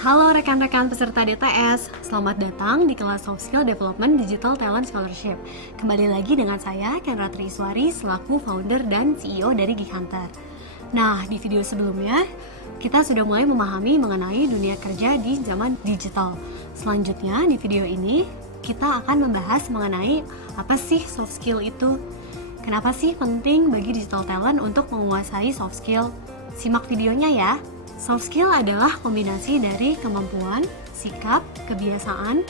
Halo rekan-rekan peserta DTS, selamat datang di kelas Soft Skill Development Digital Talent Scholarship. Kembali lagi dengan saya, Kendra Triswari, selaku founder dan CEO dari Geek Hunter. Nah, di video sebelumnya, kita sudah mulai memahami mengenai dunia kerja di zaman digital. Selanjutnya, di video ini, kita akan membahas mengenai apa sih soft skill itu. Kenapa sih penting bagi digital talent untuk menguasai soft skill? Simak videonya ya. Soft skill adalah kombinasi dari kemampuan, sikap, kebiasaan,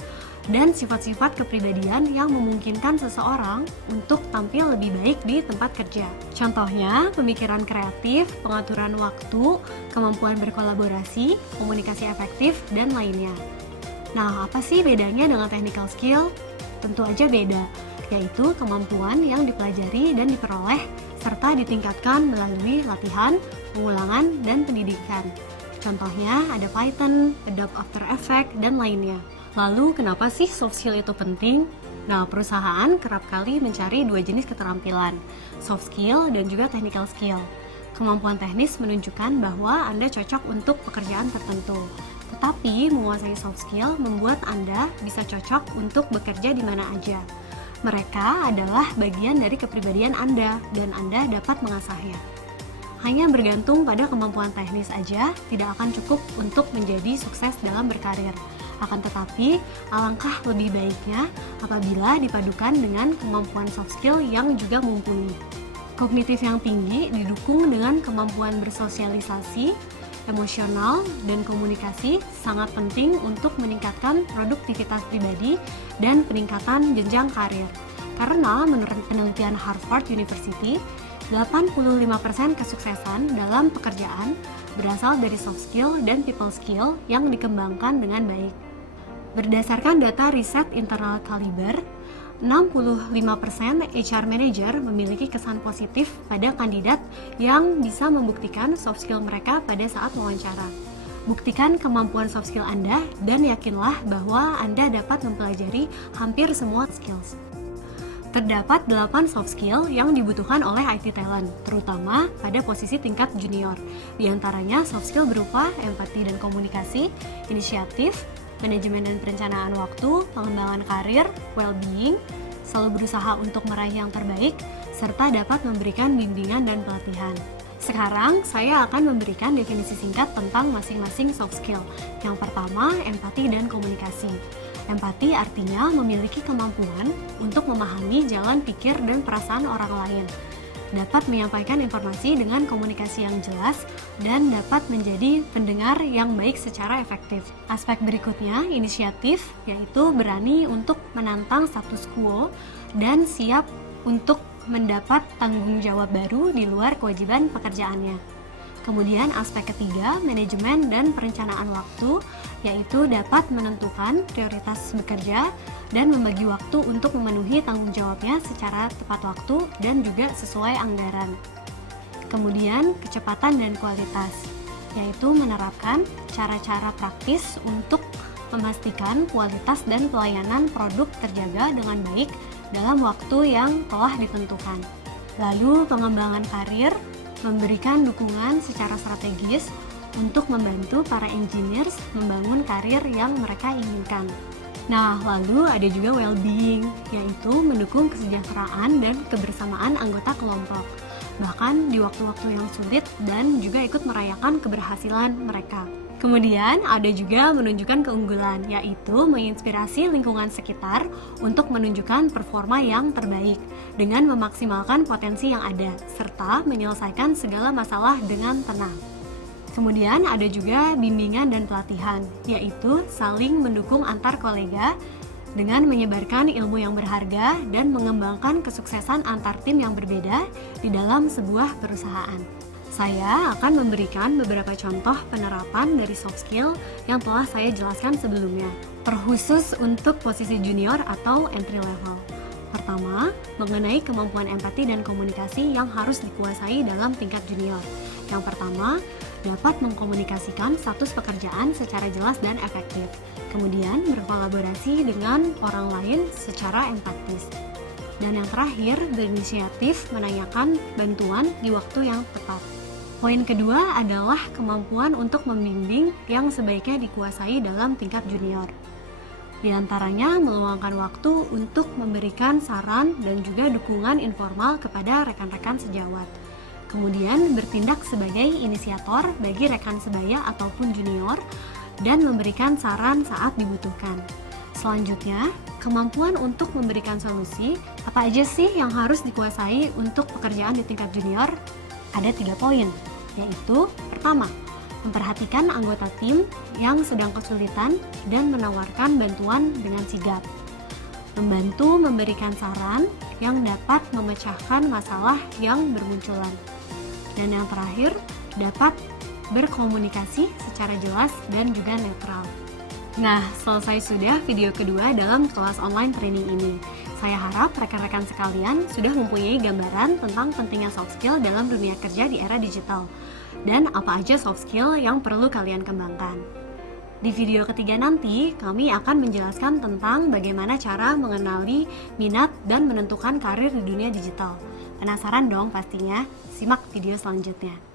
dan sifat-sifat kepribadian yang memungkinkan seseorang untuk tampil lebih baik di tempat kerja. Contohnya, pemikiran kreatif, pengaturan waktu, kemampuan berkolaborasi, komunikasi efektif, dan lainnya. Nah, apa sih bedanya dengan technical skill? Tentu aja beda, yaitu kemampuan yang dipelajari dan diperoleh serta ditingkatkan melalui latihan, pengulangan, dan pendidikan. Contohnya ada Python, Adobe After Effects, dan lainnya. Lalu kenapa sih soft skill itu penting? Nah, perusahaan kerap kali mencari dua jenis keterampilan, soft skill dan juga technical skill. Kemampuan teknis menunjukkan bahwa Anda cocok untuk pekerjaan tertentu. Tetapi menguasai soft skill membuat Anda bisa cocok untuk bekerja di mana aja. Mereka adalah bagian dari kepribadian Anda dan Anda dapat mengasahnya. Hanya bergantung pada kemampuan teknis aja tidak akan cukup untuk menjadi sukses dalam berkarir. Akan tetapi, alangkah lebih baiknya apabila dipadukan dengan kemampuan soft skill yang juga mumpuni. Kognitif yang tinggi didukung dengan kemampuan bersosialisasi, emosional, dan komunikasi sangat penting untuk meningkatkan produktivitas pribadi dan peningkatan jenjang karir. Karena menurut penelitian Harvard University, 85% kesuksesan dalam pekerjaan berasal dari soft skill dan people skill yang dikembangkan dengan baik. Berdasarkan data riset internal Caliber, 65% HR manager memiliki kesan positif pada kandidat yang bisa membuktikan soft skill mereka pada saat wawancara. Buktikan kemampuan soft skill Anda dan yakinlah bahwa Anda dapat mempelajari hampir semua skills. Terdapat 8 soft skill yang dibutuhkan oleh IT talent, terutama pada posisi tingkat junior. Di antaranya soft skill berupa empati dan komunikasi, inisiatif, manajemen dan perencanaan waktu, pengembangan karir, well-being, selalu berusaha untuk meraih yang terbaik, serta dapat memberikan bimbingan dan pelatihan. Sekarang, saya akan memberikan definisi singkat tentang masing-masing soft skill. Yang pertama, empati dan komunikasi. Empati artinya memiliki kemampuan untuk memahami jalan pikir dan perasaan orang lain, dapat menyampaikan informasi dengan komunikasi yang jelas, dan dapat menjadi pendengar yang baik secara efektif. Aspek berikutnya, inisiatif, yaitu berani untuk menantang status quo dan siap untuk mendapat tanggung jawab baru di luar kewajiban pekerjaannya. Kemudian aspek ketiga, manajemen dan perencanaan waktu, yaitu dapat menentukan prioritas bekerja dan membagi waktu untuk memenuhi tanggung jawabnya secara tepat waktu dan juga sesuai anggaran. Kemudian kecepatan dan kualitas, yaitu menerapkan cara-cara praktis untuk memastikan kualitas dan pelayanan produk terjaga dengan baik dalam waktu yang telah ditentukan. Lalu pengembangan karir, memberikan dukungan secara strategis untuk membantu para engineers membangun karir yang mereka inginkan. Nah, lalu ada juga well-being, yaitu mendukung kesejahteraan dan kebersamaan anggota kelompok, bahkan di waktu-waktu yang sulit dan juga ikut merayakan keberhasilan mereka. Kemudian ada juga menunjukkan keunggulan, yaitu menginspirasi lingkungan sekitar untuk menunjukkan performa yang terbaik dengan memaksimalkan potensi yang ada, serta menyelesaikan segala masalah dengan tenang. Kemudian ada juga bimbingan dan pelatihan, yaitu saling mendukung antar kolega dengan menyebarkan ilmu yang berharga dan mengembangkan kesuksesan antar tim yang berbeda di dalam sebuah perusahaan. Saya akan memberikan beberapa contoh penerapan dari soft skill yang telah saya jelaskan sebelumnya, terkhusus untuk posisi junior atau entry level. Pertama, mengenai kemampuan empati dan komunikasi yang harus dikuasai dalam tingkat junior. Yang pertama, dapat mengkomunikasikan status pekerjaan secara jelas dan efektif. Kemudian, berkolaborasi dengan orang lain secara empatis. Dan yang terakhir, berinisiatif menanyakan bantuan di waktu yang tepat. Poin kedua adalah kemampuan untuk membimbing yang sebaiknya dikuasai dalam tingkat junior. Di antaranya meluangkan waktu untuk memberikan saran dan juga dukungan informal kepada rekan-rekan sejawat. Kemudian bertindak sebagai inisiator bagi rekan sebaya ataupun junior dan memberikan saran saat dibutuhkan. Selanjutnya, kemampuan untuk memberikan solusi. Apa aja sih yang harus dikuasai untuk pekerjaan di tingkat junior? Ada 3 poin, yaitu pertama, memperhatikan anggota tim yang sedang kesulitan dan menawarkan bantuan dengan sigap. Membantu memberikan saran yang dapat memecahkan masalah yang bermunculan. Dan yang terakhir, dapat berkomunikasi secara jelas dan juga netral. Nah, selesai sudah video kedua dalam kelas online training ini. Saya harap rekan-rekan sekalian sudah mempunyai gambaran tentang pentingnya soft skill dalam dunia kerja di era digital. Dan apa aja soft skill yang perlu kalian kembangkan. Di video ketiga nanti, kami akan menjelaskan tentang bagaimana cara mengenali minat dan menentukan karir di dunia digital. Penasaran dong pastinya? Simak video selanjutnya.